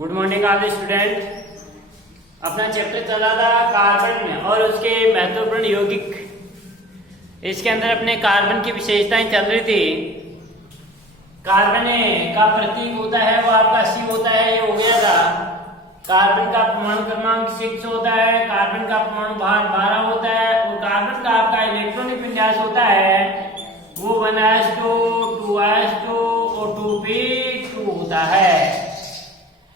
Good morning all student. अपना chapter चला था कार्बन और उसके महत्वपूर्ण यौगिक। इसके अंदर अपने कार्बन की विशेषताएं चल रही थी। कार्बन का प्रतीक होता है वो आपका C होता है, ये हो गया था। कार्बन का परमाणु क्रमांक 6 होता है, कार्बन का परमाणु भार 12 होता है और कार्बन का आपका इलेक्ट्रॉनिक विन्यास होता है वो 1s2 2s2 और 2p2 होता है।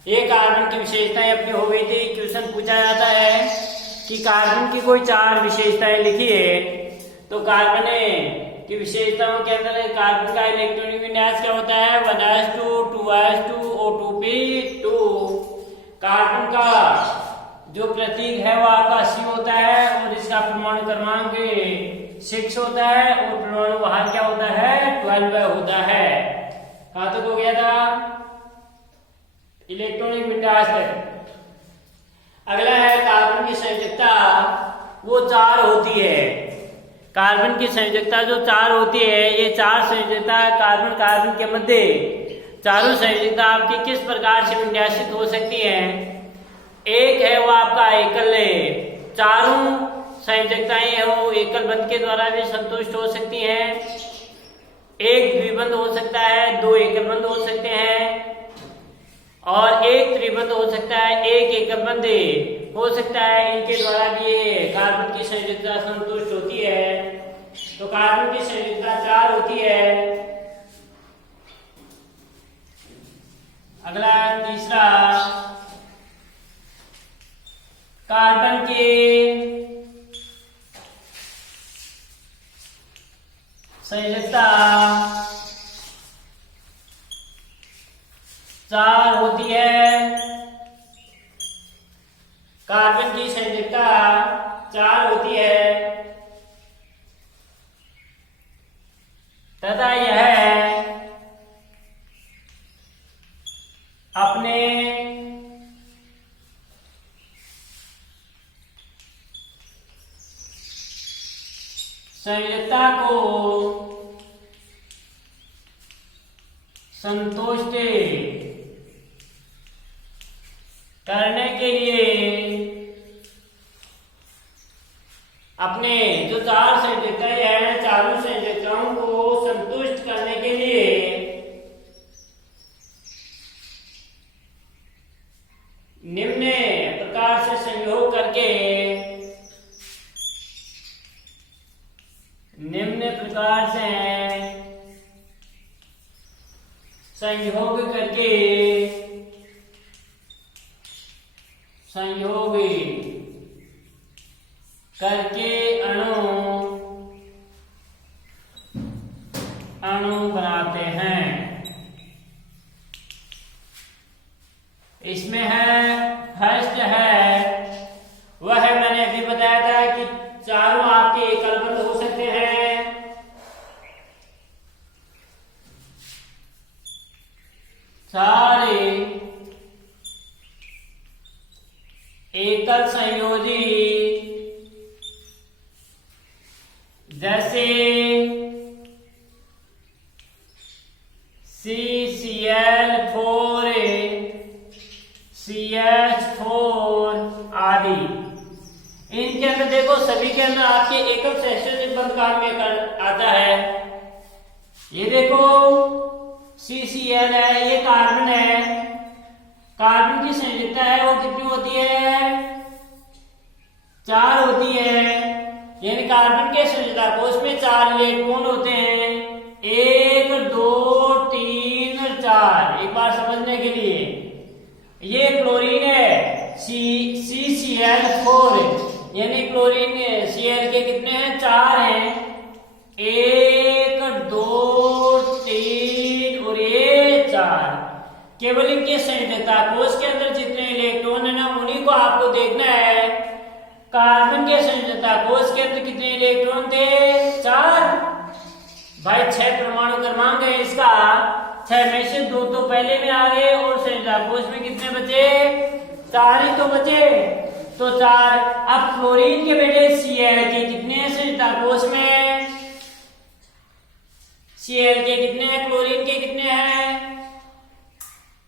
ये कार्बन की विशेषताएं अपनी हो गई थी। क्वेश्चन पूछा जाता है कि कार्बन की कोई 4 विशेषताएं लिखिए। तो कार्बन की विशेषताओं के अंदर कार्बन का इलेक्ट्रॉनिक विन्यास क्या होता है 1s2 2s2 और 2p2। कार्बन का जो प्रतीक है वो आपका C होता है और इसका परमाणु क्रमांक 6 होता है और परमाणु भार क्या होता है 12 होता है। कहां तक हो गया था? इलेक्ट्रॉनिक विन्यास तक। अगला है कार्बन की संयोजकता, वो 4 होती है। कार्बन की संयोजकता जो 4 होती है, ये 4 संयोजकता कार्बन कार्बन के मध्य चारों संयोजकता आपकी किस प्रकार से विन्यासित हो सकती है? एक है वो आपका एकल है। चारों संयोजकताएं है वो एकल बंध के द्वारा भी संतुष्ट हो सकती हैं। एक द्विबंध हो सकता है, 2 एकल बंध हो सकते हैं और एक त्रिबंध हो सकता है, एक एकल बंध हो सकता है। इनके द्वारा भी ये कार्बन की संयोजकता संतुष्ट होती है। तो कार्बन की संयोजकता 4 होती है। अगला तीसरा, कार्बन की संयोजकता 4 होती है। कार्बन की संयोजकता 4 होती है तथा यह अपने संयोजकता को संतुष्ट करने के लिए अपने जो 4 संयोजकताएं हैं, चारों संयोजकताओं को संतुष्ट करने के लिए निम्न प्रकार से संयोग करके संयोग करके अणु बनाते हैं। इसमें है फर्स्ट है वह है, मैंने अभी बताया था कि चारों आपके एकल बंध हो सकते हैं। सारे एकल संयोजी जैसे CCl4 CH4 आदि। इनके अंदर देखो सभी के अंदर आपके एकल सहसंयोजक बंध काम में आता है। ये देखो CCl है, ये कार्बन है। कार्बन की संयोजकता है वो कितनी होती है 4 होती है। यानी कार्बन के संयोजकता कोष में 4 इलेक्ट्रॉन होते हैं, 1 2 3 4। एक बार समझने के लिए, ये क्लोरीन है CCl4, यानी क्लोरीन Cl के कितने हैं 4 हैं, 1 2 3 और ये 4। केवल इनके संयोजकता कोष के अंदर जितने इलेक्ट्रॉन है ना उन्हीं को आपको देखना है। कार्बन के संयोजकता कोष के अंदर कितने इलेक्ट्रॉन थे 4। भाई 6 परमाणु क्रमांक है इसका, 6 में से 2 तो पहले में आ गए और संयोजकता कोष में कितने बचे 4 ही तो बचे। तो 4। अब क्लोरीन के बेटे Cl के कितने हैं संयोजकता कोष में? Cl के कितने हैं, क्लोरीन के कितने हैं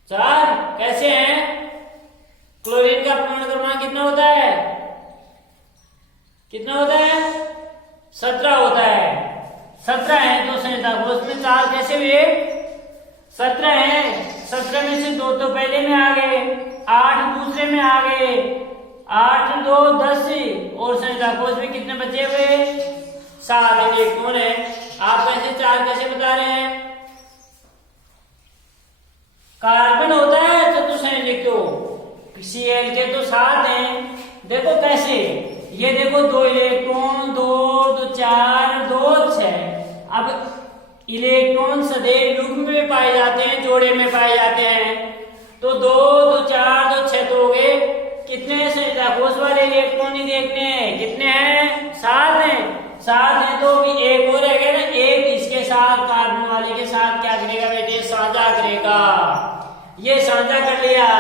4। कैसे हैं क्लोरीन का परमाणु क्रमांक कितना होता है? कितना होता है? 17 होता है। 17 है तो संयोजक कोष में 4 कैसे हुए? 17 है। 17 में से 2 तो पहले में आ गए, 8 दूसरे में आ गए, 8 2 10 और संयोजक कोष में कितने बचे हुए? 7 इलेक्ट्रॉन है। आप कैसे 4 कैसे बता रहे हैं? कार्बन होता है चतुसंयोजक तो Cl के तो 7 हैं। देखो कैसे, ये देखो 2 इलेक्ट्रॉन, 2 2 4 2 6। अब इलेक्ट्रॉन सदैव युग्म में पाए जाते हैं, जोड़े में पाए जाते हैं। तो 2 2 4 2 6 तो हो गए। कितने संयोजक कोष वाले इलेक्ट्रॉन ही देखने हैं? कितने हैं? 7 हैं। 7 है तो भी एक और रह गया ना, एक इसके साथ कार्बन वाले के साथ क्या करेगा बेटे? साझा करेगा। ये साझा कर लिया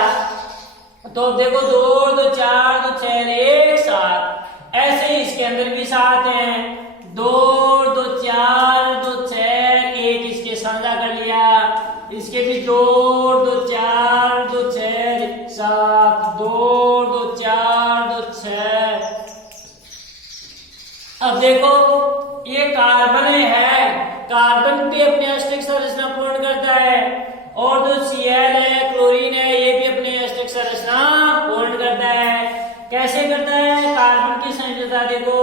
तो अब देखो 2 2 4 2 6 1 7। ऐसे ही इसके अंदर भी 7 हैं। 2 2 4 2 6 1 इसके साझा कर लिया, इसके भी 2 2 4 2 6 7 2 2 4 2 6। अब देखो ये कार्बन है, कार्बन भी अपनी अष्टक संरचना पूर्ण करता है और जो Cl है, क्लोरीन है, ये भी अपनी अष्टक संरचना पूर्ण करता है। कैसे करता है? कार्बन की संयोजकता देखो,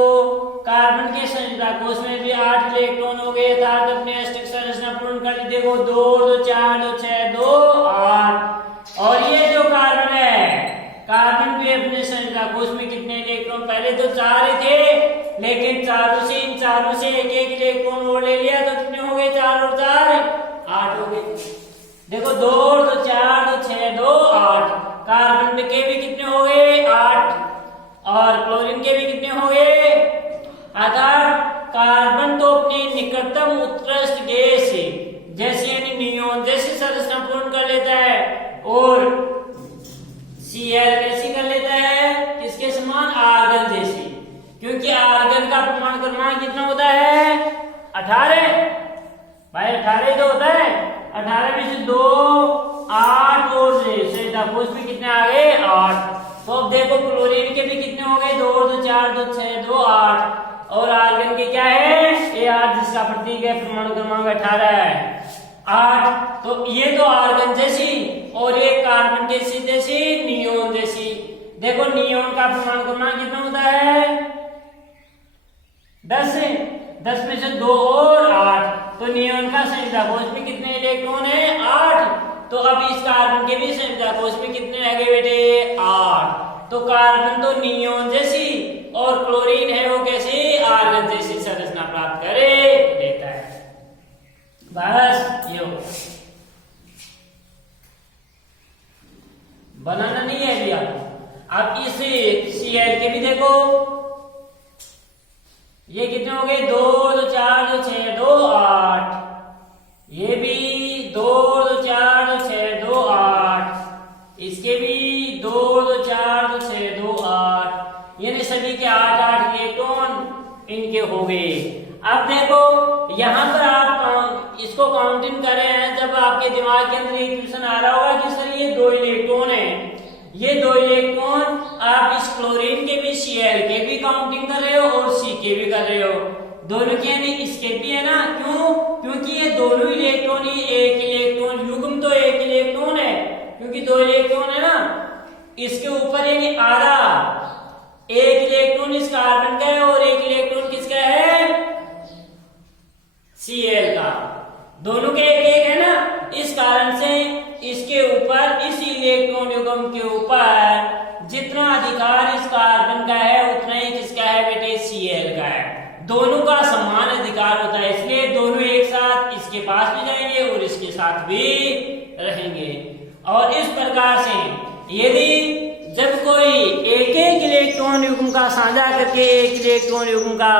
कार्बन के संयोजक कोष में भी 8 इलेक्ट्रॉन हो गए अर्थात अपनी अष्टक संरचना पूर्ण कर ली। देखो 2 2 4 2 6 2 8। और ये जो कार्बन है, कार्बन भी अपने संयोजक कोष में कितने इलेक्ट्रॉन? पहले तो 4 ही थे, लेकिन इन चारों से एक एक इलेक्ट्रॉन और ले लिया तो कितने हो गए? 4 और 4 8 हो गए। देखो 2 2 4 2 6 2 8। कार्बन के भी कितने हो गए? 8। और क्लोरीन के भी कितने हो गए? अर्थात कार्बन तो अपनी निकटतम उत्कृष्ट गैस जैसे यानी नियोन जैसी संरचना पूर्ण कर लेता है और Cl कैसी कर लेता है? किसके समान? आर्गन जैसी। क्योंकि आर्गन का परमाणु क्रमांक कितना होता है? 18 भाई, 18 तो होता है। 18 में से 2 8 और संयोजक कोष में कितने आ गए? 8। तो अब देखो क्लोरीन के भी कितने हो गए? 2 2 4 2 6 2 8। और आर्गन के क्या है? ये 8 जिसका प्रतीक है परमाणु क्रमांक 18 है 8। तो ये तो आर्गन जैसी और ये कार्बन जैसी नियोन जैसी। देखो नियोन का परमाणु क्रमांक कितना होता है? 10 है। 10 में से 2 और 8। तो नियोन का संयोजक कोष में कितने इलेक्ट्रॉन है? 8। तो अब इस कार्बन के भी संयोजक कोष में कितने रह गए बेटे? 8। तो कार्बन तो नियोन जैसी और क्लोरीन है वो कैसी? आर्गन जैसी संरचना प्राप्त करे देता है। बस ये हो, बनाना नहीं है अभी आपको। अब इस Cl के भी देखो, ये कितने हो गए? 2 2 4 2 6 2 8। ये भी 2 2 4 2 6 2 8। इसके भी 2 2 4 2 6 2 8। यानी सभी के 8 8 इलेक्ट्रॉन इनके हो गए। अब देखो यहाँ पर आप इसको काउंटिंग कर रहे हैं, जब आपके दिमाग के अंदर इक्वेशन आ रहा होगा कि सर ये 2 इलेक्ट्रॉन है, ये 2 इलेक्ट्रॉन आप इस क्लोरीन के भी Cl के भी काउंटिंग कर रहे हो और C के भी कर रहे हो, दोनों के यानी इसके भी है ना। क्यों? क्योंकि ये दोनों इलेक्ट्रॉन ही एक इलेक्ट्रॉन युग्म तो एक इलेक्ट्रॉन है, क्योंकि 2 इलेक्ट्रॉन है ना, इसके ऊपर यानी आधा एक इलेक्ट्रॉन इस कार्बन का है और एक इलेक्ट्रॉन किसका है? Cl का। दोनों के एक एक है ना, इस कारण से इसके ऊपर इस इलेक्ट्रॉन युग्म के ऊपर जितना अधिकार इस कार्बन का है उतना ही किसका है बेटे? Cl का है। दोनों का समान अधिकार होता है, इसलिए दोनों एक साथ इसके पास भी जाएंगे और इसके साथ भी रहेंगे। और इस प्रकार से यदि जब कोई एक एक इलेक्ट्रॉन युग्म का साझा करके एक इलेक्ट्रॉन युग्म का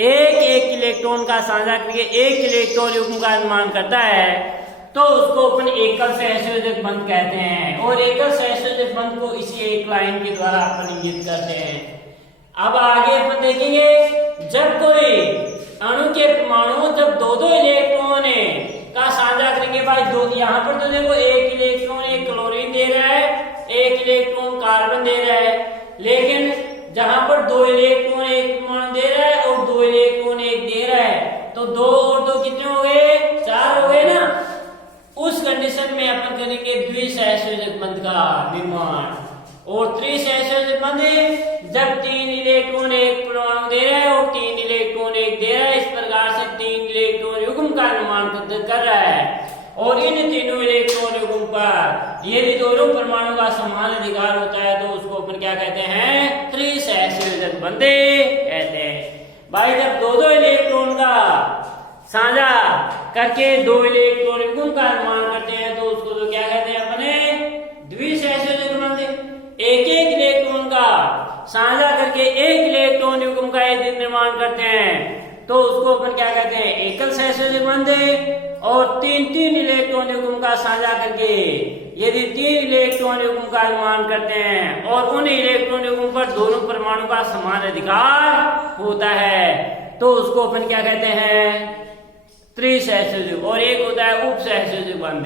एक इलेक्ट्रॉन का साझा करके एक इलेक्ट्रॉन युग्म का निर्माण करता है तो उसको अपन एकल सहसंयोजक बंध कहते हैं। और एकल सहसंयोजक बंध को इसी एक लाइन के द्वारा अपन इंगित करते हैं। अब आगे अपन देखेंगे, जब कोई अणु के परमाणु जब 2-2 इलेक्ट्रॉन का साझा करेंगे भाई, दो यहाँ पर तो देखो एक इलेक्ट्रॉन एक क्लोरीन दे रहा है, एक इलेक्ट्रॉन कार्बन दे रहा है, लेकिन जहां पर 2 इलेक्ट्रॉन एक परमाणु दे रहा है और 2 इलेक्ट्रॉन एक दे रहा है, तो 2 और 2 कितने हो गए, 4 हो गए ना। उस कंडीशन में अपन करेंगे द्विसहसंयोजक बंध का निर्माण। और त्रिसहसंयोजक बंध जब 3 इलेक्ट्रॉन एक परमाणु दे रहा है और 3 इलेक्ट्रॉन एक दे रहा है, इस प्रकार से 3 इलेक्ट्रॉन युग्म का निर्माण कर रहा है। और इन तीनों इलेक्ट्रॉन युग्म पर यदि दोनों परमाणु का समान अधिकार होता है तो उसको अपन क्या कहते हैं, त्रिसहसंयोजक बंधे कहते हैं। भाई जब 2-2 इलेक्ट्रॉन का साझा करके 2 इलेक्ट्रॉन युग्म का निर्माण करते हैं तो उसको तो क्या कहते हैं अपने, द्विसहसंयोजक बंधे। एक-एक इलेक्ट्रॉन का साझा करके 1 इलेक्ट्रॉन युग्म का यदि निर्माण करते हैं तो उसको अपन क्या कहते हैं, एकल सहसंयोजक बंधे। और 3-3 इलेक्ट्रॉन युग्म का साझा करके यदि 3 इलेक्ट्रॉन युग्म का निर्माण करते हैं और उन इलेक्ट्रॉन युग्म पर दोनों परमाणु का समान अधिकार होता है तो उसको अपन क्या कहते हैं, त्रिसहसंयोजक। और एक होता है उपसहसंयोजक बंध।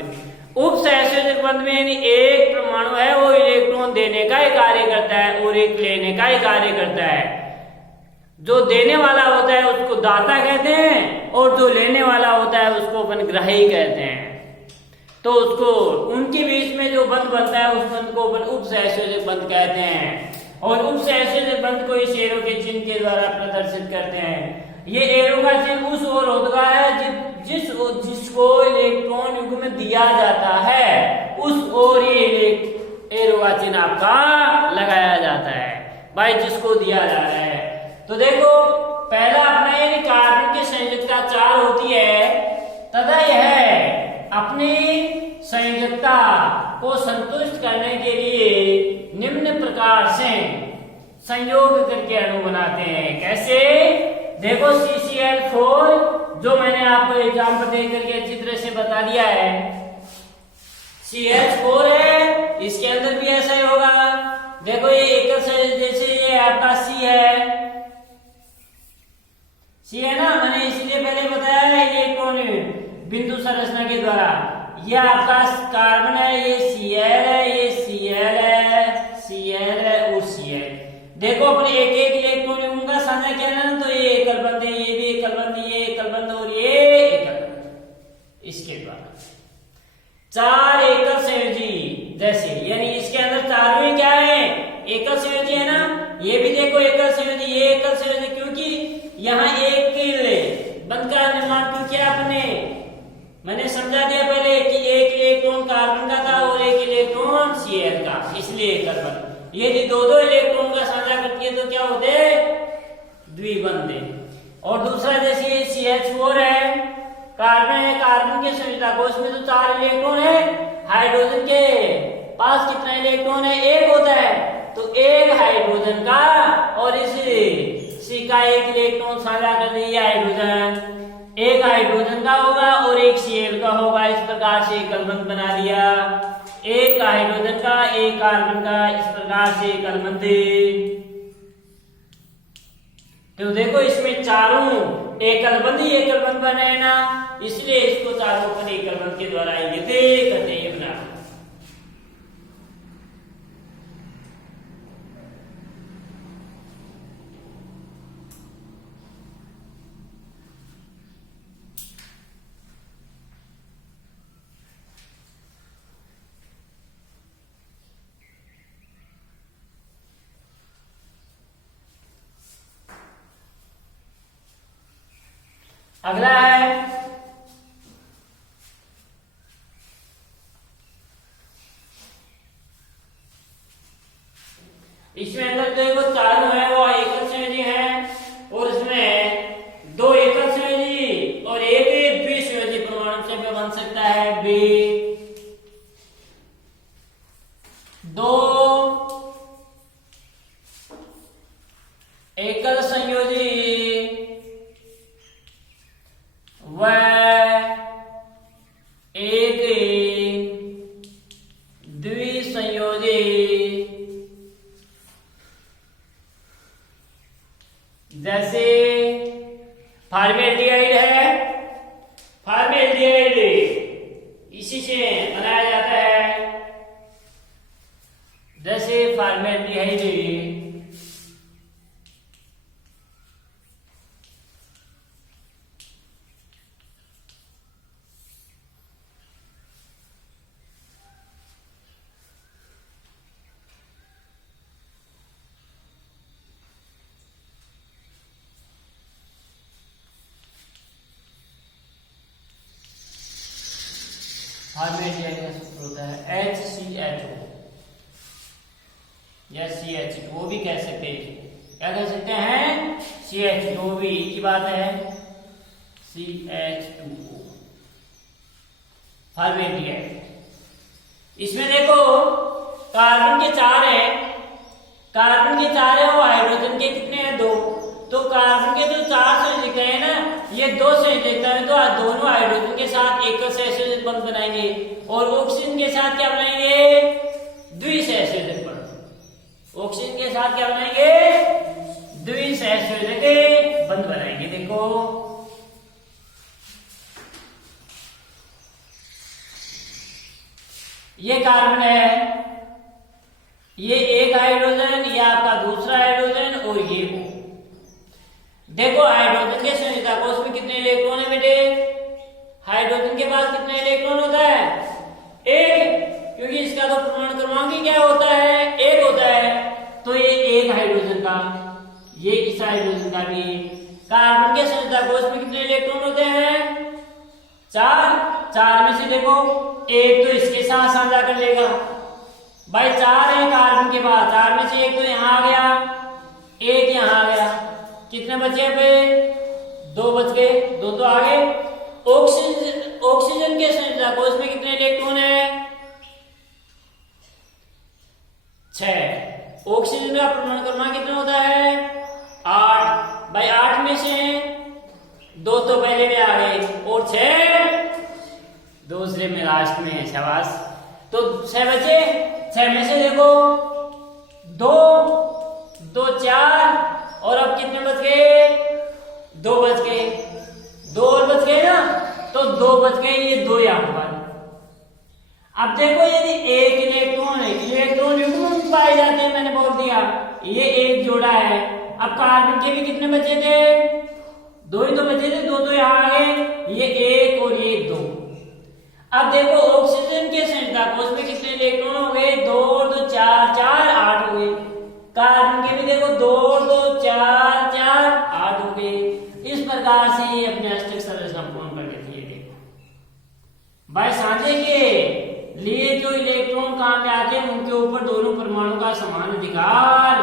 उपसहसंयोजक बंध में यानी एक परमाणु है वो इलेक्ट्रॉन देने का ही कार्य करता है और एक लेने का ही कार्य करता है। जो देने वाला होता है उसको दाता कहते हैं और जो लेने वाला होता है उसको अपन ग्राही कहते हैं। तो उसको उनके बीच में जो बंध बनता है उस बंध को अपन उपसहसंयोजक बंध कहते हैं। और उपसहसंयोजक बंध को इस एरो के चिन्ह के द्वारा प्रदर्शित करते हैं। ये एरो का चिन्ह उस ओर होता है जिसको इलेक्ट्रॉन युग्म दिया जाता है, उस ओर ये एरो का चिन्ह आपका लगाया जाता है भाई, जिसको दिया जा रहा है। तो देखो पहला अपना ये कार्बन की संयोजकता 4 होती है तथा यह अपनी संयोजकता को संतुष्ट करने के लिए निम्न प्रकार से संयोग करके अणु बनाते हैं। कैसे, देखो CCl4 जो मैंने आपको एग्जाम्पल दे करके अच्छी तरह से बता दिया है, CH4 है, इसके अंदर भी ऐसा ही होगा। देखो ये एकल संयोजक, जैसे ये आपका C है ना, मैंने इसलिए पहले बताया है इलेक्ट्रॉन बिंदु संरचना के द्वारा। ये आपका कार्बन है, ये Cl है, ये Cl है, Cl है और Cl। देखो अपने एक-एक इलेक्ट्रॉन युग्म का साझा किया ना, तो ये एकल बंध है, ये भी एकल बंध, ये एकल बंध और ये एकल बंध। इसके द्वारा 4 एकल संयोजी जैसे, यानी इसके अंदर चारों क्या है, एकल संयोजी है ना। ये भी देखो एकल संयोजी, ये एकल संयोजी, क्योंकि यहाँ एक बंध का निर्माण क्यों किया आपने, मैंने समझा दिया पहले कि एक इलेक्ट्रॉन कार्बन का था और एक इलेक्ट्रॉन Cl का, इसलिए एकल बंध। यदि 2-2 इलेक्ट्रॉन का साझा करती है तो क्या होते, द्विबंधे। और दूसरा जैसे ये CH4 है, कार्बन है, कार्बन के संयोजकता को उसमें तो 4 इलेक्ट्रॉन है, हाइड्रोजन के पास कितना इलेक्ट्रॉन है, 1 होता है, तो 1 हाइड्रोजन का और इस C का 1 इलेक्ट्रॉन साझा कर दिया हाइड्रोजन, 1 हाइड्रोजन का होगा और 1 Cl का होगा। इस प्रकार से एकल बंध बना दिया, 1 हाइड्रोजन का 1 कार्बन का, इस प्रकार से एकल बंध। तो देखो इसमें चारों एकल बंध बने ना, इसलिए इसको चारों पर एकल बंध के द्वारा कहते हैं बना। अगला है इसमें अंदर देखो चारों है वो एकल संयोजी है और इसमें 2 एकल संयोजी और 1 द्विसंयोजी परमाणु से भी बन सकता है। 2 एकल संयोजी व 1 द्विसंयोजी जैसे फॉर्मेल्डिहाइड है, फॉर्मेल्डिहाइड इसी से बनाया जाता है जैसे फॉर्मेल्डिहाइड फॉर्मेल्डिहाइड का सूत्र होता है HCHO या CH2 भी कह सकते हैं। क्या कह सकते हैं? CH2 भी की बात है, CH2O फॉर्मेल्डिहाइड। इसमें देखो कार्बन के 4 है, कार्बन के 4 है और हाइड्रोजन के कितने हैं? 2। तो कार्बन के जो 4 संयोजक है ना, ये 2 संयोजक है, तो दोनों हाइड्रोजन के साथ एकल सहसंयोजक बंध बनाएंगे और ऑक्सीजन के साथ क्या बनाएंगे? द्विसहसंयोजक बंध। ऑक्सीजन के साथ क्या बनाएंगे? द्विसहसंयोजक बंध बनाएंगे। देखो ये कार्बन है, ये एक हाइड्रोजन, ये आपका दूसरा हाइड्रोजन और ये O। देखो हाइड्रोजन के संयोजक कोश में कितने इलेक्ट्रॉन है बेटे? हाइड्रोजन के पास कितने इलेक्ट्रॉन होता है? 1, क्योंकि इसका तो परमाणु क्रमांक ही क्या होता है? 1 होता है। तो ये एक हाइड्रोजन का, ये इस हाइड्रोजन का भी। कार्बन के संयोजक कोश में कितने इलेक्ट्रॉन होते हैं? 4। 4 में से देखो एक तो इसके साथ साझा कर लेगा भाई, 4 है कार्बन के पास, 4 में से एक तो यहां आ गया, एक यहां आ गया, कितने बचे पे? 2 बच गए, 2 तो आ गए। ऑक्सीजन के संयोजक कोश में कितने इलेक्ट्रॉन है? 6। ऑक्सीजन का परमाणु क्रमांक कितना होता है? 8 भाई, 8 में से 2 तो पहले में आ गए और 6 दूसरे में लास्ट में है। शाबाश। तो 6 बचे, 6 में से देखो 2 2 4 और अब कितने बच गए? 2 बच गए, 2 और बच गए ना, तो 2 बच गए, ये 2 यहां पर। अब देखो यदि एक इलेक्ट्रॉन है, इलेक्ट्रॉन युग्म पाए जाते हैं, मैंने बोल दिया ये एक जोड़ा है। अब कार्बन के भी कितने बचे थे? 2 ही तो बचे थे, 2 तो यहां आ गए, ये 1 और ये 2। अब देखो ऑक्सीजन के संयोजक कोश में कितने इलेक्ट्रॉन हो गए? 2 और 2 4, 4 8 हो गए। कार्बन के भी देखो 2 और 2 4, 4 8 हो गए। इस प्रकार से ये अपने अष्टक संरचना पूर्ण कर लेती है। देखो भाई, सांचे के लिए जो इलेक्ट्रॉन कहां पे आते हैं, उनके ऊपर दोनों परमाणु का समान अधिकार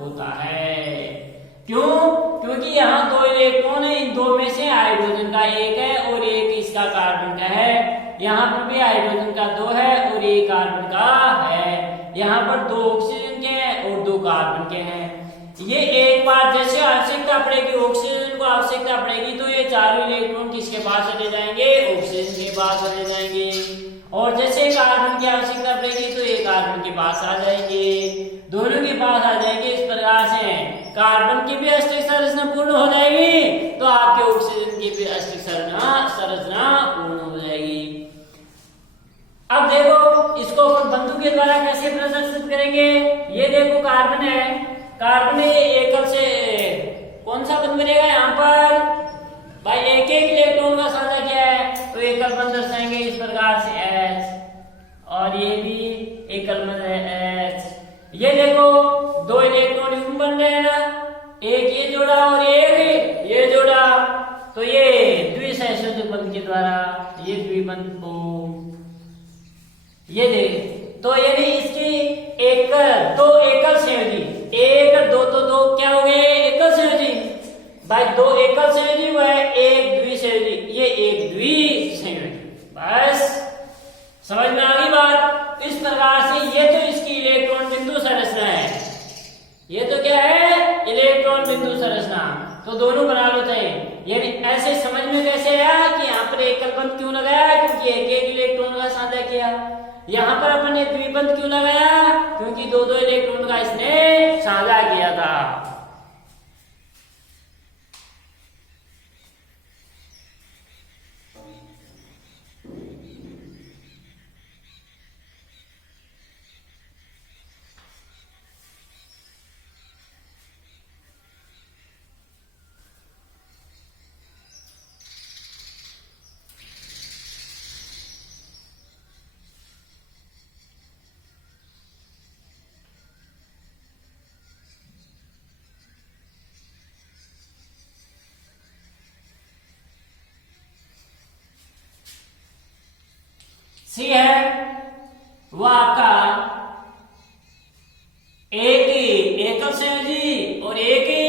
होता है। क्यों? क्योंकि यहाँ 2 इलेक्ट्रॉन है, इन 2 में से हाइड्रोजन का 1 है और 1 इसका कार्बन का है। यहाँ पर भी हाइड्रोजन का 2 है और 1 कार्बन का है। यहाँ पर 2 ऑक्सीजन के हैं और 2 कार्बन के हैं। ये एक बार जैसे आवश्यकता पड़ेगी, ऑक्सीजन को आवश्यकता पड़ेगी, तो ये चारों इलेक्ट्रॉन किसके पास चले जाएंगे? ऑक्सीजन के पास चले जाएंगे। और जैसे कार्बन की आवश्यकता पड़ेगी तो ये कार्बन के पास आ जाएंगे, दोनों के पास आ जाएंगे। इस प्रकार से कार्बन की भी अष्टक संरचना पूर्ण हो जाएगी, तो आपके ऑक्सीजन की भी अष्टक संरचना पूर्ण हो जाएगी। अब देखो इसको अपन बंधु के द्वारा कैसे प्रदर्शित करेंगे? ये देखो कार्बन है, कार्बन ये एकल से कौन सा बंध बनेगा? यहाँ पर भाई एक एक इलेक्ट्रॉन का साझा किया है, तो एकल बंध दर्शाएंगे इस प्रकार से H, और ये भी एकल बंध है H। ये देखो 2 इलेक्ट्रॉन युग्म बन रहे हैं ना, एक ये जोड़ा और एक ये जोड़ा, तो ये द्विसहसंयोजक बंध के द्वारा ये द्विबंध को ये देख। तो यदि इसकी दो एकल संयोजी, 1 2 तो 2 क्या हो गए? एकल संयोजी भाई, 2 एकल संयोजी हुआ है, 1 द्विसंयोजी, ये 1 द्विसंयोजी। बस समझ में आ गई बात? इस प्रकार से ये तो इसकी इलेक्ट्रॉन बिंदु संरचना है, ये तो क्या है? इलेक्ट्रॉन बिंदु संरचना। तो दोनों बना लो थे। यानी ऐसे समझ में कैसे आया कि यहाँ पर एकल बंध क्यों लगाया? क्योंकि एक एक इलेक्ट्रॉन का साझा किया। यहाँ पर अपन ने द्विबंध क्यों लगाया? क्योंकि 2 इलेक्ट्रॉन का इसने साझा किया था। सी है वह आपका एक ही एकल संयोजी और एक ही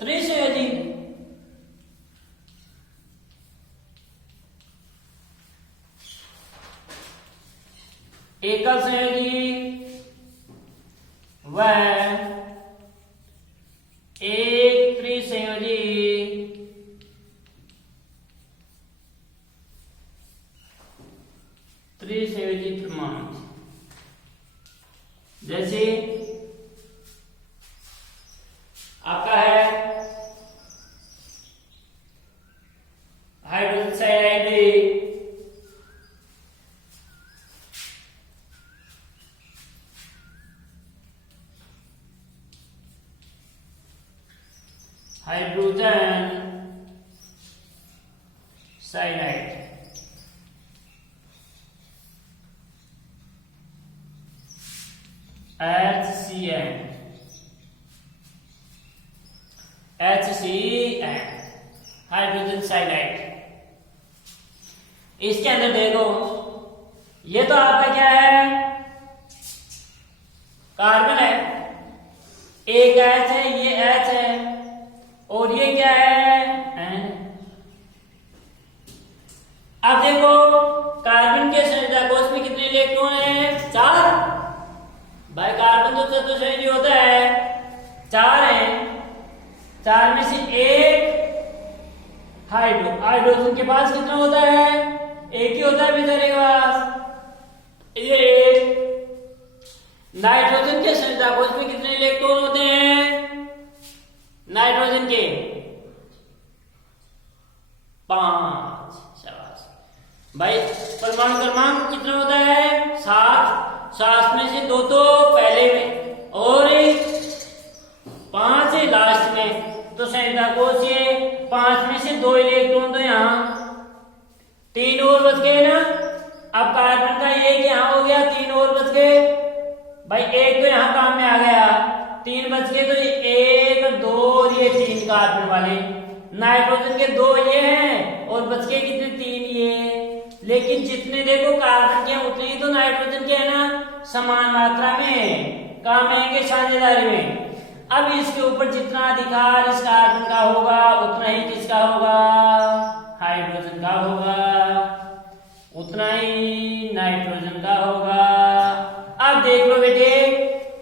त्रिसंयोजी। एकल संयोजी व एक त्रिसंयोजी परमाणु। जैसे आपका है hydrogen cyanide, hydrogen cyanide, HCN, hydrogen cyanide. इसके अंदर देखो, ये तो आपका क्या है, कार्बन है, एक H है, ये H है, और ये क्या है N। अब देखो कार्बन के संयोजक कोष में कितने इलेक्ट्रॉन है, 4। भाई कार्बन तो चतुसंयोजी होता है, 4 है, 4 में से एक हाइड्रोजन के पास कितना होता है, एक ही होता है बेचारे के पास। ये नाइट्रोजन के संयोजक कोष में कितने इलेक्ट्रॉन होते हैं, नाइट्रोजन के 5। शाबाश भाई। परमाणु क्रमांक कितना होता है, 7 में से 2 तो पहले में और 5 है लास्ट में, तो संयोजक कोष से 5 में से 2 इलेक्ट्रॉन तो यहाँ, 3 और बच गए ना। अब कार्बन का एक यहाँ हो गया, 3 और बच गए भाई, एक तो यहाँ काम में आ गया, 3 बच गए, तो ये 1 2 और ये 3 कार्बन वाले। नाइट्रोजन के 2 ये हैं और बच गए कितने, 3 ये। लेकिन जितने देखो कार्बन के उतने ही तो नाइट्रोजन के है ना, समान मात्रा में काम आएंगे साझेदारी में। अब इसके ऊपर जितना अधिकार इस कार्बन का होगा उतना ही किसका होगा, हाइड्रोजन का होगा, उतना ही नाइट्रोजन का होगा। अब देख लो बेटे,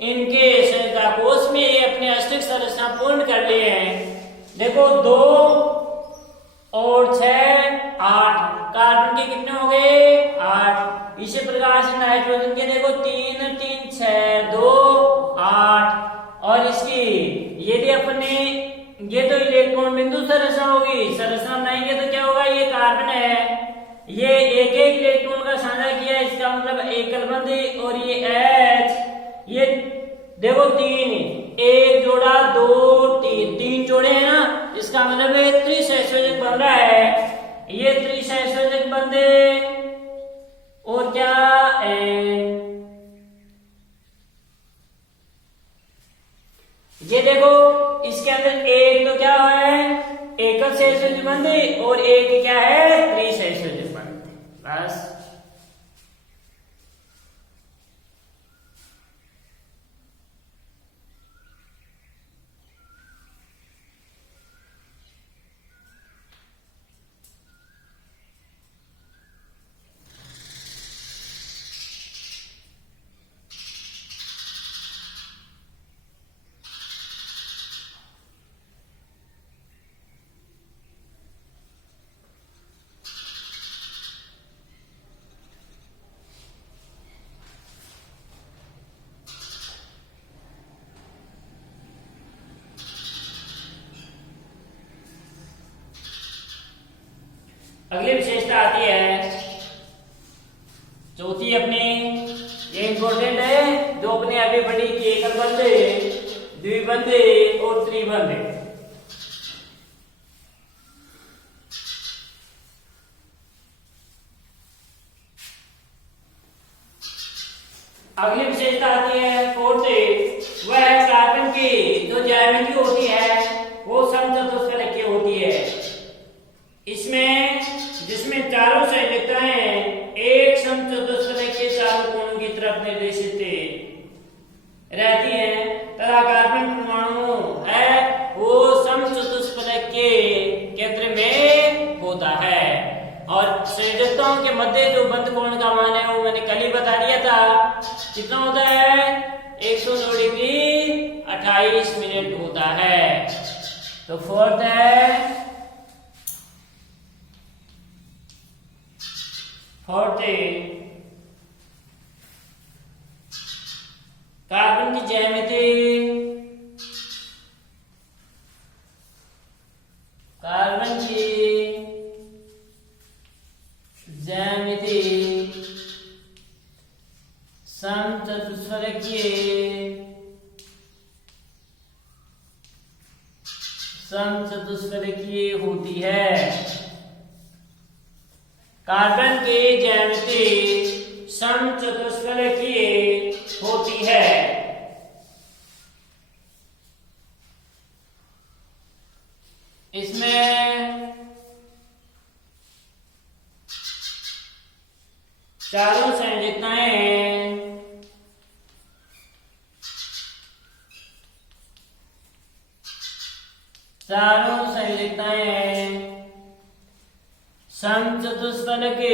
इनके संयोजक कोष में ये अपने अष्टक संरचना पूर्ण कर लिए हैं। देखो 2 और 6 8, कार्बन के कितने हो गए, 8। इसी प्रकार से नाइट्रोजन के देखो 3 3 6 2 8, और इसकी यदि अपने ये तो इलेक्ट्रॉन बिंदु संरचना होगी, संरचना बनाएंगे तो क्या होगा, ये कार्बन है, ये एक एक इलेक्ट्रॉन का साझा किया, इसका मतलब एकल बंध, और ये H, ये देखो 3, एक जोड़ा 2 3 जोड़े हैं ना, इसका मतलब है त्रिसंयोजक बन रहा है, ये त्रिसंयोजक बंधे और क्या N। ये देखो इसके अंदर एक तो क्या है, एकल संयोजक बंधे, और एक क्या है, त्रिसंयोजक बंधे। बस अगली विशेषता आती है चौथी अपनी, ये इंपॉर्टेंट है, जो अपने अभी बढ़ी कि एकल बंधे, द्विबंधे और त्रिबंधे। अगली विशेषता आती है फोर्थ, वह कार्बन की जो ज्यामिति होती है वो समचतुष्फलकीय होती है। इसमें जिसमें चारों संयोजकताएं एक समचतुष्फलक निर्देशित रहती है तथा कार्बन परमाणु है वो समचतुष्फलक के केंद्र में होता है। और संयोजकताओं के मध्य जो बंद कोण का मान है वो मैंने कल ही बता दिया था, कितना होता है 109 डिग्री 28 मिनट होता है। तो फोर्थ है कार्बन की ज्यामिति, कार्बन की ज्यामिति समचतुष्फलकीय होती है। कार्बन की ज्यामिति समचतुष्फलकीय होती है। इसमें चारों संयोजकताएं समचतुष्फलकीय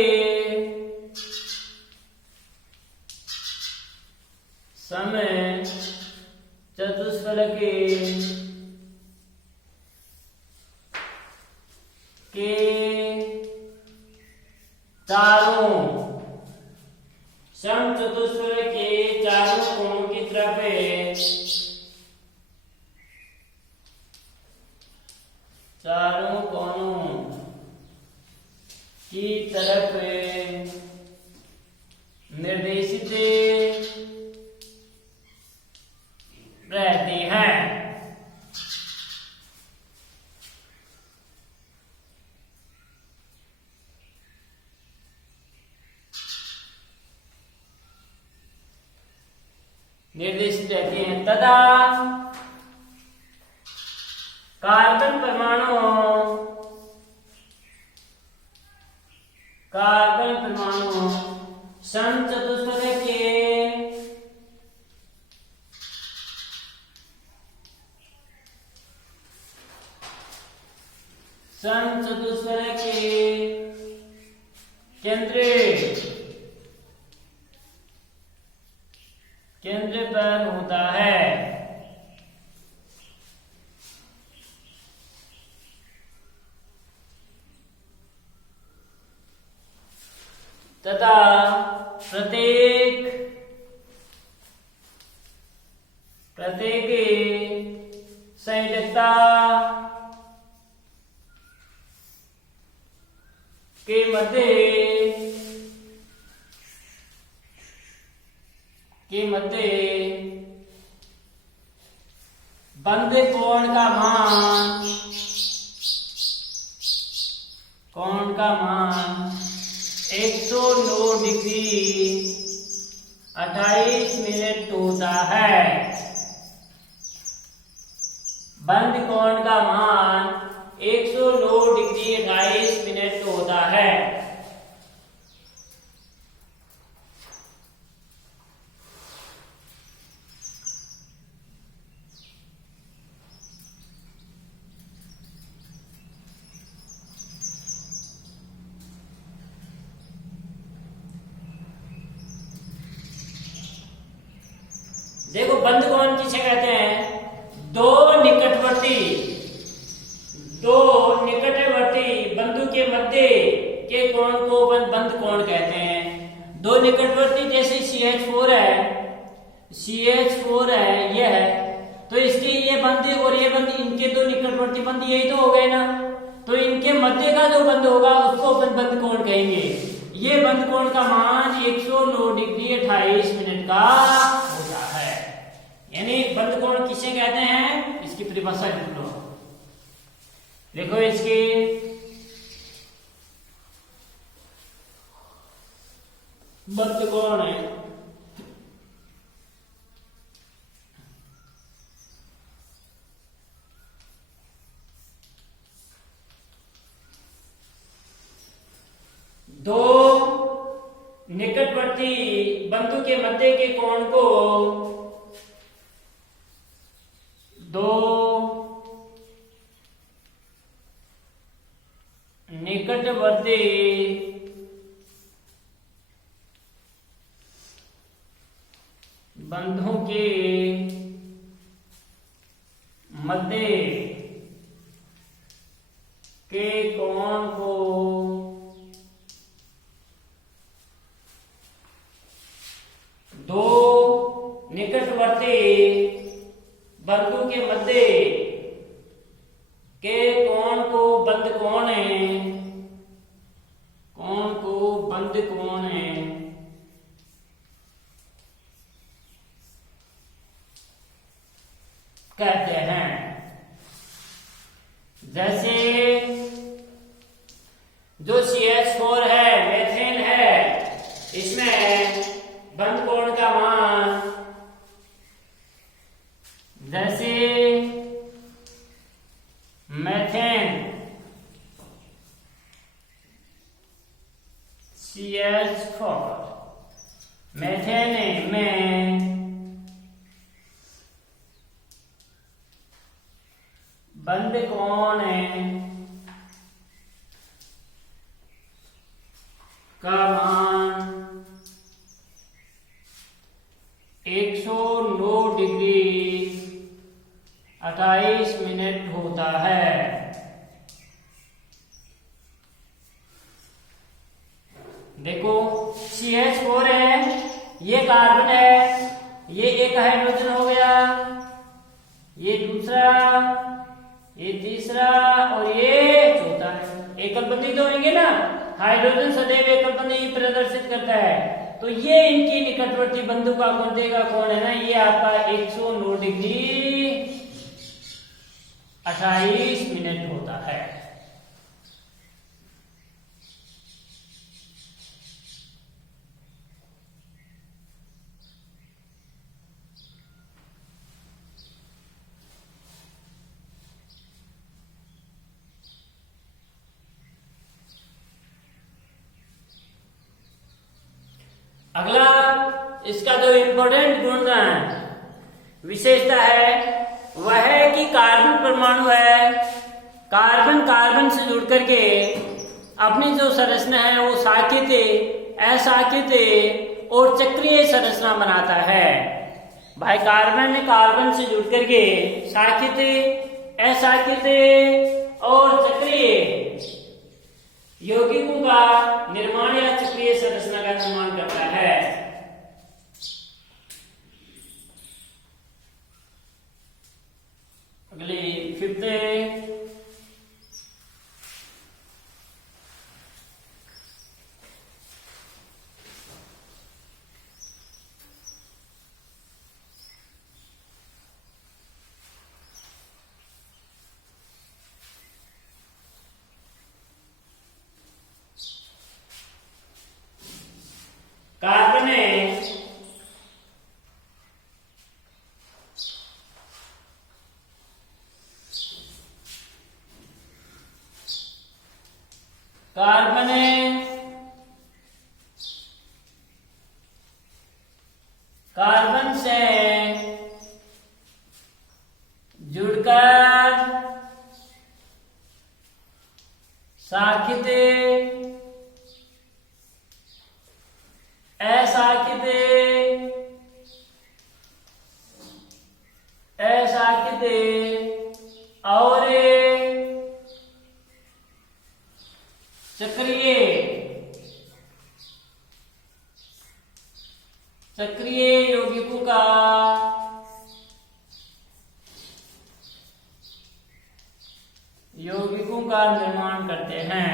के चारों समचतुष्फलक के चारों कोणों की तरफ निर्देशित रहती हैं। निर्देशित रहती हैं तथा कार्बन परमाणु समचतुष्फलक के केंद्र पर होता है। तथा प्रत्येक संयोजकता के मध्य बंद कोण का मान 109 डिग्री 28 मिनट होता है। बंद कोण का मान 109 डिग्री 28 मिनट होता है। देखो बंद कोण किसे कहते हैं? दो निकटवर्ती बंधु के मध्य के कोण को बंद कोण कहते हैं। दो निकटवर्ती जैसे CH4 है यह है, तो इसके ये बंद और ये बंद, इनके दो निकटवर्ती बंद यही तो हो गए ना, तो इनके मध्य का जो बंद होगा उसको अपन बंद कोण कहेंगे। ये बंद कोण का मान 109 डिग्री 28 मिनट का होता है। यानी बंद कोण किसे कहते हैं, इसकी परिभाषा लिख लो। देखो इसकी बंद कोण है दो निकटवर्ती बंधु के मध्य के कोण को दो निकटवर्ती बंधुओं के मध्य के कोण को दो निकटवर्ती बंधु के मध्य के कोण को बंद कोण है, कोण को बंद कोण है कहते हैं। जैसे जो CH4 है, मेथेन है, इसमें बंद कोण का मान, जैसे मेथेन CH4 मेथेन में बंद कोण का मान 109 डिग्री 28 मिनट होता है। देखो CH4 है, ये कार्बन है, ये एक हाइड्रोजन हो गया, ये दूसरा, ये तीसरा और ये चौथा है। एकलपंथी तो होंगे ना, हाइड्रोजन सदैव एकलपंथी प्रदर्शित करता है, तो ये इनकी निकटवर्ती बंधु का कोण का कोण है ना, ये आपका 109 डिग्री 28 मिनट होता है। अगला इसका जो इंपॉर्टेंट गुण है, विशेषता है, वह है कि कार्बन परमाणु है, कार्बन कार्बन से जुड़ करके अपनी जो संरचना है वो साकित, असाकित और चक्रीय संरचना बनाता है। भाई कार्बन कार्बन से जुड़ करके साकित, असाकित और चक्रीय यौगिकों का निर्माण या चक्रीय संरचना का निर्माण करता है। अगली 5th कार्बन कार्बन कार्बन से जुड़कर साकित, असाकित, असाकित और चक्रीय चक्रीय यौगिकों का निर्माण करते हैं।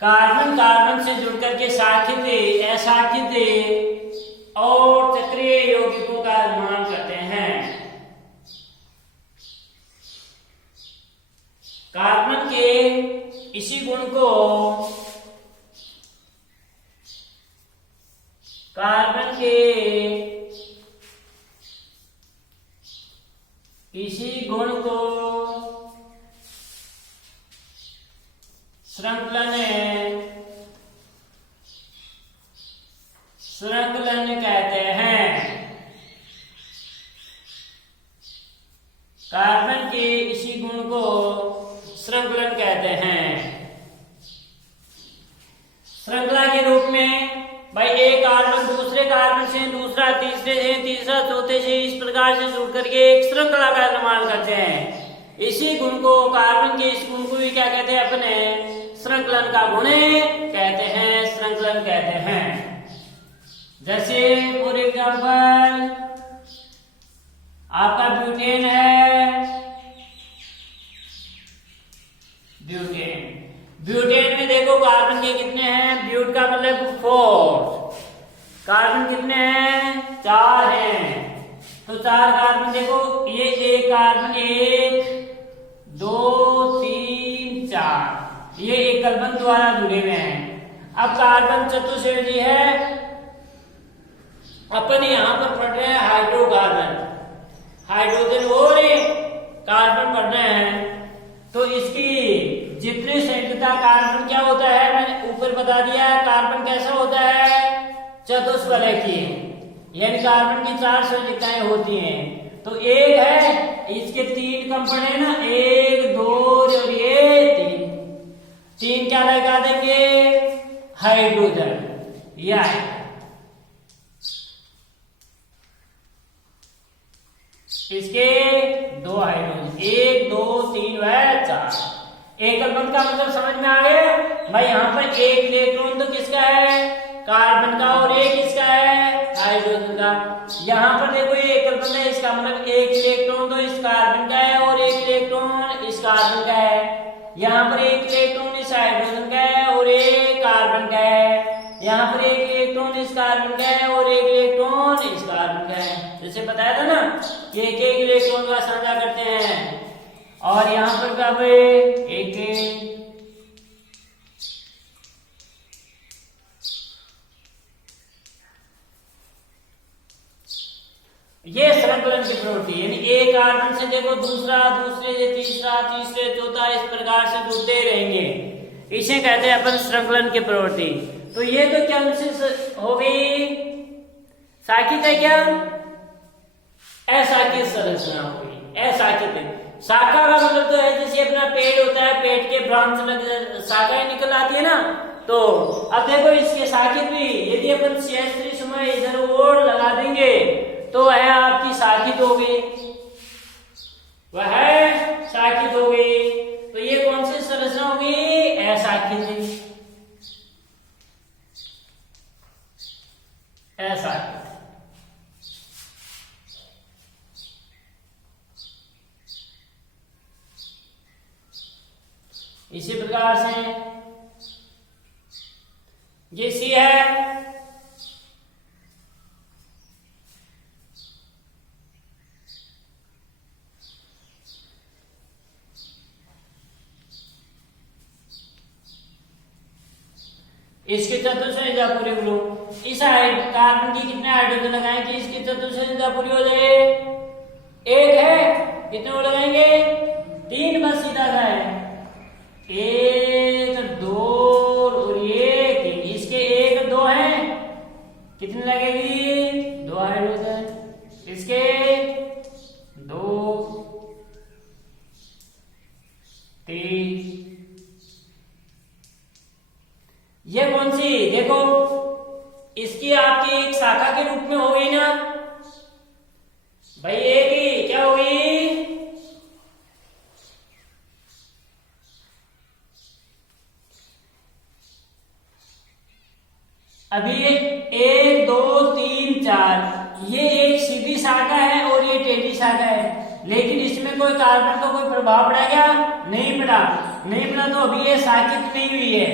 कार्बन कार्बन से जुड़कर के साकित, असाकित और चक्रीय यौगिकों का निर्माण करते हैं। कार्बन के इसी गुण को श्रृंखला ने श्रृंखलन कहते हैं। कार्बन के इसी गुण को श्रृंखलन कहते हैं। श्रृंखला के रूप में भाई एक कार्बन दूसरे कार्बन से, दूसरा तीसरे से, तीसरा चौथे से, इस प्रकार से जुड़ करके एक श्रृंखला का निर्माण करते हैं। इसी गुण को, कार्बन के इस गुण को भी क्या कहते हैं अपने? श्रृंखलन का गुण कहते हैं, श्रृंखलन कहते हैं। जैसे फॉर एग्जाम्पल आपका ब्यूटेन है, ब्यूटेन। ब्यूटेन में देखो कार्बन के कितने हैं? ब्यूट का मतलब 4, कार्बन कितने हैं? 4 हैं। तो 4 कार्बन देखो, ये एक कार्बन 1 2 3 4, ये एक कार्बन द्वारा जुड़े हुए हैं। अब कार्बन चतुश्रेणी है, अपन यहां पर पढ़ रहे हैं हाइड्रोकार्बन, हाइड्रोजन और कार्बन पढ़ रहे हैं। तो इसकी जितनी संयुक्ता कार्बन क्या होता है, मैंने ऊपर बता दिया है। कार्बन कैसा होता है? चतुष्फलकीय, यानी कार्बन की 4 संयुक्ताएं होती हैं। तो एक है, इसके 3 कंपाउंड है ना, 1 2 और ये 3 क्या लगा देंगे? हाइड्रोजन। या इसके 2 हाइड्रोजन, 1 2 3 व 4। एकल बंध का मतलब समझ में आ गया भाई? यहाँ पर एक इलेक्ट्रॉन तो किसका है? कार्बन का, और एक किसका है? हाइड्रोजन का। यहाँ पर देखो ये एकल बंध है, इसका मतलब एक इलेक्ट्रॉन तो इस कार्बन का है और एक इलेक्ट्रॉन इस कार्बन का है। यहाँ पर एक इलेक्ट्रॉन इस हाइड्रोजन का है और एक कार्बन का है। यहाँ पर एक इलेक्ट्रॉन इस कार्बन का है और एक इलेक्ट्रॉन इस कार्बन का है। जैसे बताया था ना कि एक एक इलेक्ट्रॉन का साझा करते हैं। और यहाँ पर क्या पे एक ये श्रृंखलन की प्रवृत्ति, यानी एक कार्बन से देखो दूसरा, दूसरे से तीसरा, तीसरे चौथा, इस प्रकार से जुड़ते रहेंगे। इसे कहते हैं अपन श्रृंखलन की प्रवृत्ति। तो ये तो क्या हो गई? साकित है क्या? असाकित संरचना हो गई, असाकित। शाखा का मतलब तो है जैसे अपना पेड़ होता है, पेड़ के ब्रांच में शाखाएं निकल आती है ना। तो अब देखो इसके शाखित भी, यदि अपन CH3 समय इधर और लगा देंगे तो वह आपकी शाखित हो गई, वह शाखित हो गई। तो ये कौन सी संरचना होगी? अशाखित, अशाखित। इसी प्रकार से ये सी है, इसके चतुर्संयुजा पूरी ग्रुप। इस कार्बन की कितने हाइड्रोजन लगाएं कि इसकी चतुर्संयुजा पूरी हो जाए? एक है, कितने वो लगाएंगे? 3, बस सीधा सा है। 1 2 और ये 3, इसके 1 2 हैं, कितनी लगेगी? 2 हाइड्रोजन। इसके 2 3। ये कौन सी? देखो इसकी आपकी एक शाखा के रूप में हो गई ना भाई, एक ही क्या हो गई? अभी ये 1 2 3 4, ये एक सीधी शाखा है और ये टेढ़ी शाखा है, लेकिन इसमें कोई कार्बन का कोई प्रभाव पड़ा क्या? नहीं पड़ा। नहीं पड़ा तो अभी ये शाखित नहीं हुई है,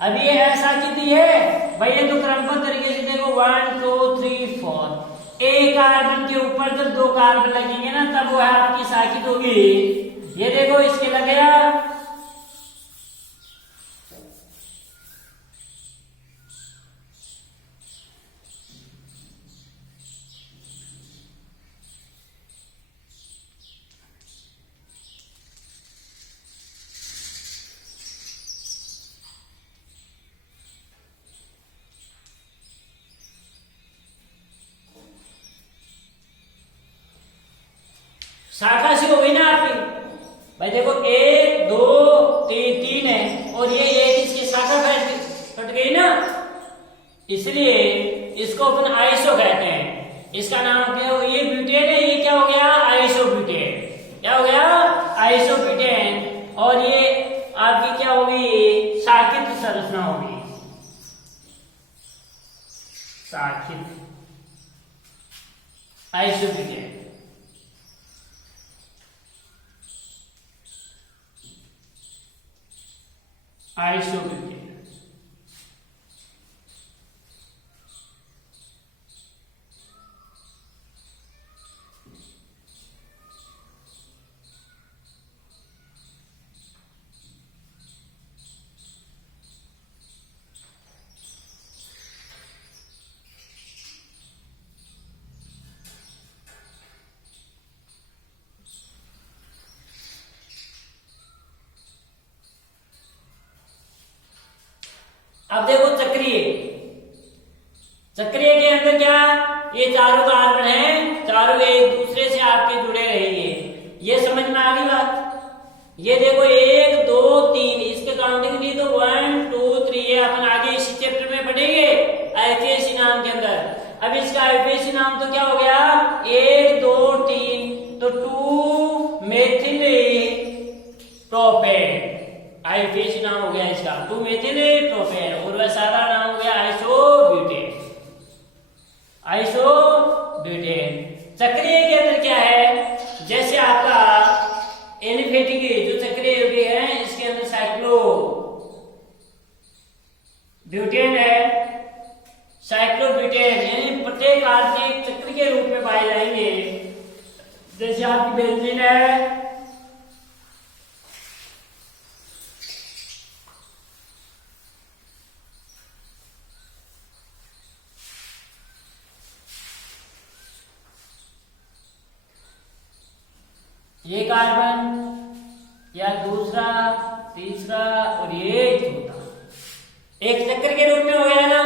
अभी ये अशाखित ही है भाई। ये तो क्रमबद्ध तरीके से देखो 1 2 3 4, एक कार्बन के ऊपर जब 2 कार्बन लगेंगे ना तब वो आपकी शाखित होगी। ये देखो इसके लग गया, शाखा सी हो गई ना आपकी। भाई देखो 1 2 3 3 है और ये एक इसकी शाखा कट गई ना, इसलिए इसको अपन आइसो कहते हैं। इसका नाम क्या हो, ये ब्यूटेन है, ये क्या हो गया आइसोब्यूटेन। क्या हो गया आइसोब्यूटेन। और ये आपकी क्या होगी शाखित संरचना होगी, शाखित आइसोब्यूटेन। आइसोब्यूटेन अब देखो चक्रीय, चक्रीय के अंदर क्या, ये चारों कार्बन हैं, चारों एक दूसरे से आपके जुड़े रहेंगे। ये समझ में आ गई बात। ये देखो 1 2 3 इसके काउंटिंग नहीं तो 1 2 3 ये अपन आगे इसी चैप्टर में पढ़ेंगे आईपीएससी नाम के अंदर। अब इसका आईपीएससी नाम तो क्या हो गया 1 2 3 तो 2 मेथिल प्रोपेन, आईपीएससी नाम हो गया इसका 2 मेथिल प्रोपेन। और वह सादा नाम हो गया आइसोब्यूटेन, आइसोब्यूटेन। चक्रीय के अंदर क्या है, जैसे आपका एलिफेटिक जो चक्रीय यौगिक है इसके अंदर साइक्लो ब्यूटेन है, साइक्लोब्यूटेन यानी प्रत्येक आर्थिक चक्र के रूप में पाए जाएंगे। जैसे आपकी बेंजीन है, ये कार्बन या दूसरा तीसरा और ये चौथा एक चक्र के रूप में हो गया ना।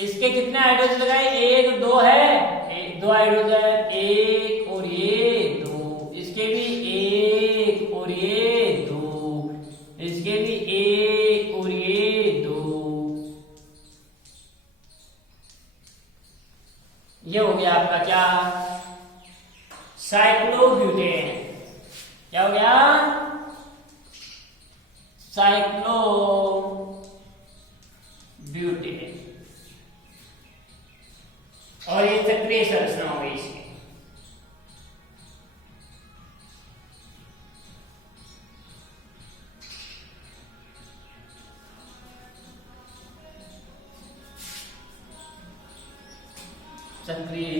इसके कितने हाइड्रोजन लगाए 1 2 है, 2 हाइड्रोजन, 1 और ये 2, इसके भी 1 और ये 2, इसके भी 1 और ये 2। ये हो गया आपका क्या साइक्लोब्यूटेन। क्या हो गया साइक्लोब्यूटेन। और ये चक्रीय संरचना हो गई इसकी। चक्रीय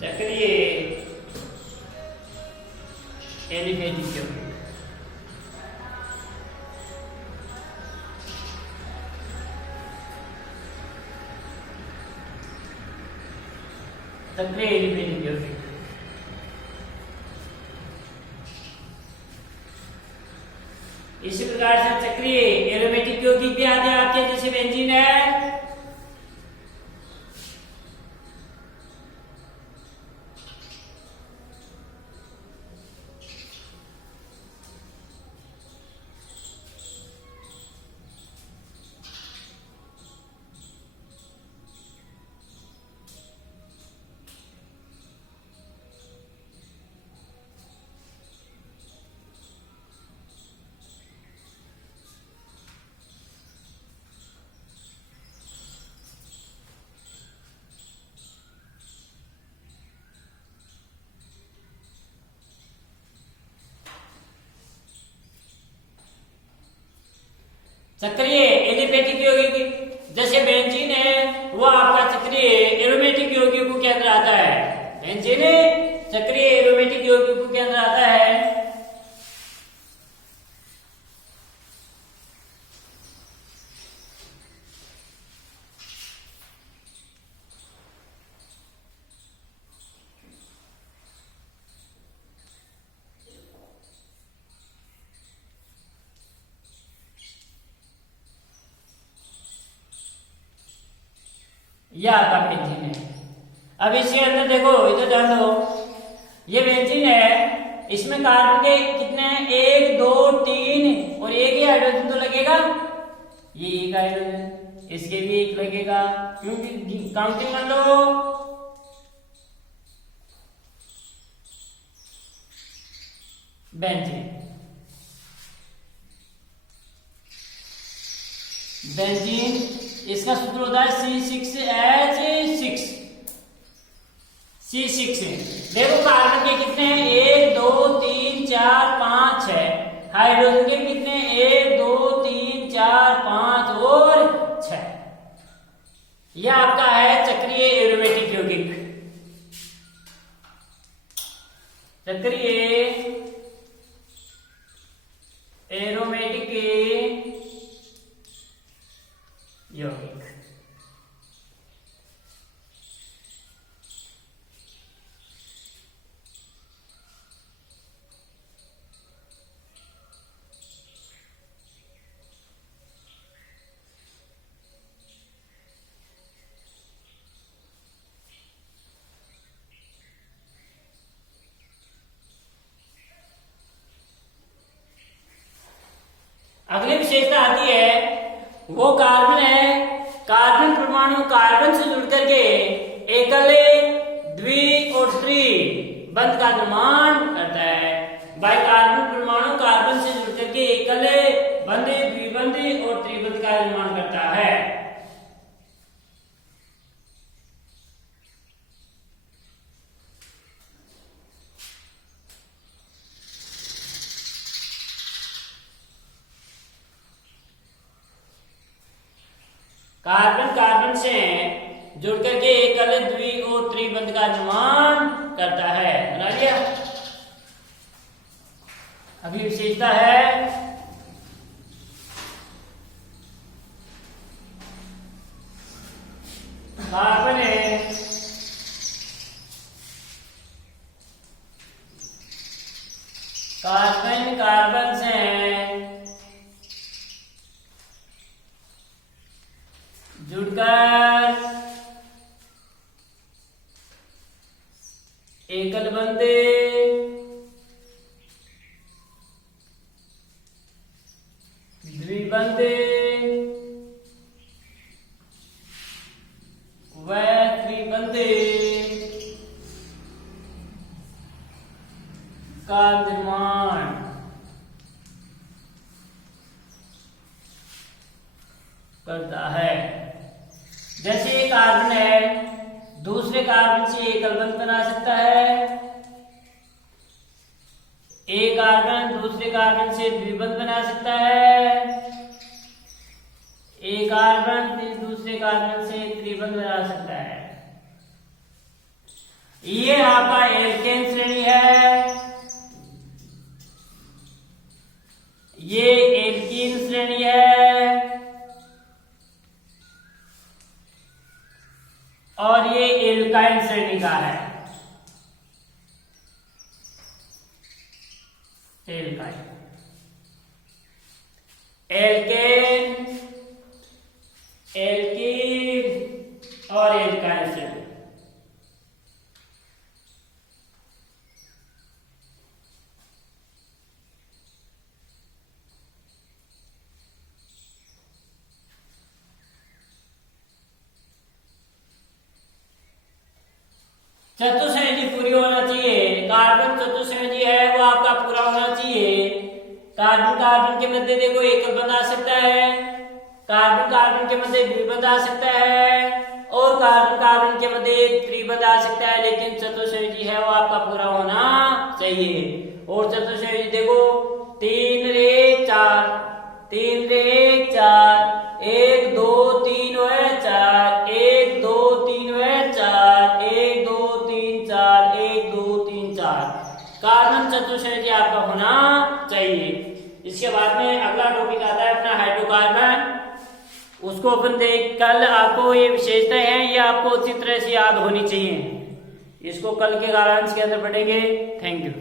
चक्रीय एलिफेटिक यौगिक। चक्रीय एलिफेटिक यौगिक इसी प्रकार से चक्रीय एरोमेटिक यौगिक भी आते हैं आपके, जैसे बेंजीन है, चक्रीय एलिफेटिक यौगिक जैसे बेंजीन है वो आपका चक्रीय एरोमेटिक यौगिकों के अंदर आता है। बेंजीन चक्रीय एरोमेटिक यौगिकों के अंदर आता है। यह आपका बेंजीन है। अब इसके अंदर देखो, इधर ध्यान दो, ये बेंजीन है, इसमें कार्बन के कितने हैं, 1 2 3 और एक ही हाइड्रोजन तो लगेगा, ये एक हाइड्रोजन, इसके भी एक लगेगा, क्योंकि काउंटिंग कर लो। बेंजीन बेंजीन इसका सूत्र होता है C6H6। C6 देखो कार्बन के कितने हैं, 1 2 3 4 5 6, हाइड्रोजन के कितने, 1 2 3 4 5 और 6। यह आपका है चक्रीय एरोमेटिक यौगिक। चक्रीय एरोमेटिक यौगिक। अगली विशेषता आती है, वो कार्बन है, कार्बन परमाणु कार्बन से जुड़ करके एकल, द्वि और त्रि बंध का निर्माण करता है। भाई कार्बन परमाणु कार्बन से जुड़ करके एकल, बंध, द्विबंध और त्रिबंध का निर्माण करता है। कार्बन कार्बन से जुड़ करके एकल, द्वि और त्रिबंध का निर्माण करता है। बना लिया। अभी विशेषता है कार्बन है, कार्बन कार्बन से जुड़कर एकल बंध, द्विबंध व त्रिबंध का निर्माण करता है। जैसे एक कार्बन है, दूसरे कार्बन से एकल बंध बना सकता है, एक कार्बन दूसरे कार्बन से द्विबंध बना सकता है, एक कार्बन दूसरे कार्बन से त्रिबंध बना सकता है। ये आपका एल्केन श्रेणी है, ये एल्कीन श्रेणी है, और ये एल्काइन श्रेणी का है। एल्काइन, एल्केन, एल्कीन और एल्काइन श्रेणी। चतुश्रेणी पूरी होना चाहिए। कार्बन चतुश्रेणी है वो आपका पूरा होना चाहिए। कार्बन कार्बन के मध्य देखो एकल बंध आ सकता है, कार्बन कार्बन के मध्य द्विबंध आ सकता है, और कार्बन कार्बन के मध्य त्रिबंध आ सकता है, लेकिन चतुश्रेणी है वो आपका पूरा होना चाहिए। और चतुश्रेणी देखो 3 रे 4, 3 रे 4, 1 2 3 है 4, 1 2 3 है 4, 1 2 3 4, 1 2 3 4। कार्बन चतुश्रेणी आपका होना चाहिए। इसके बाद में अगला टॉपिक आता है अपना हाइड्रोकार्बन। उसको अपन देख, कल आपको ये विशेषताएं हैं, ये आपको अच्छी तरह से याद होनी चाहिए। इसको कल के सारांश के अंदर पढ़ेंगे। Thank you.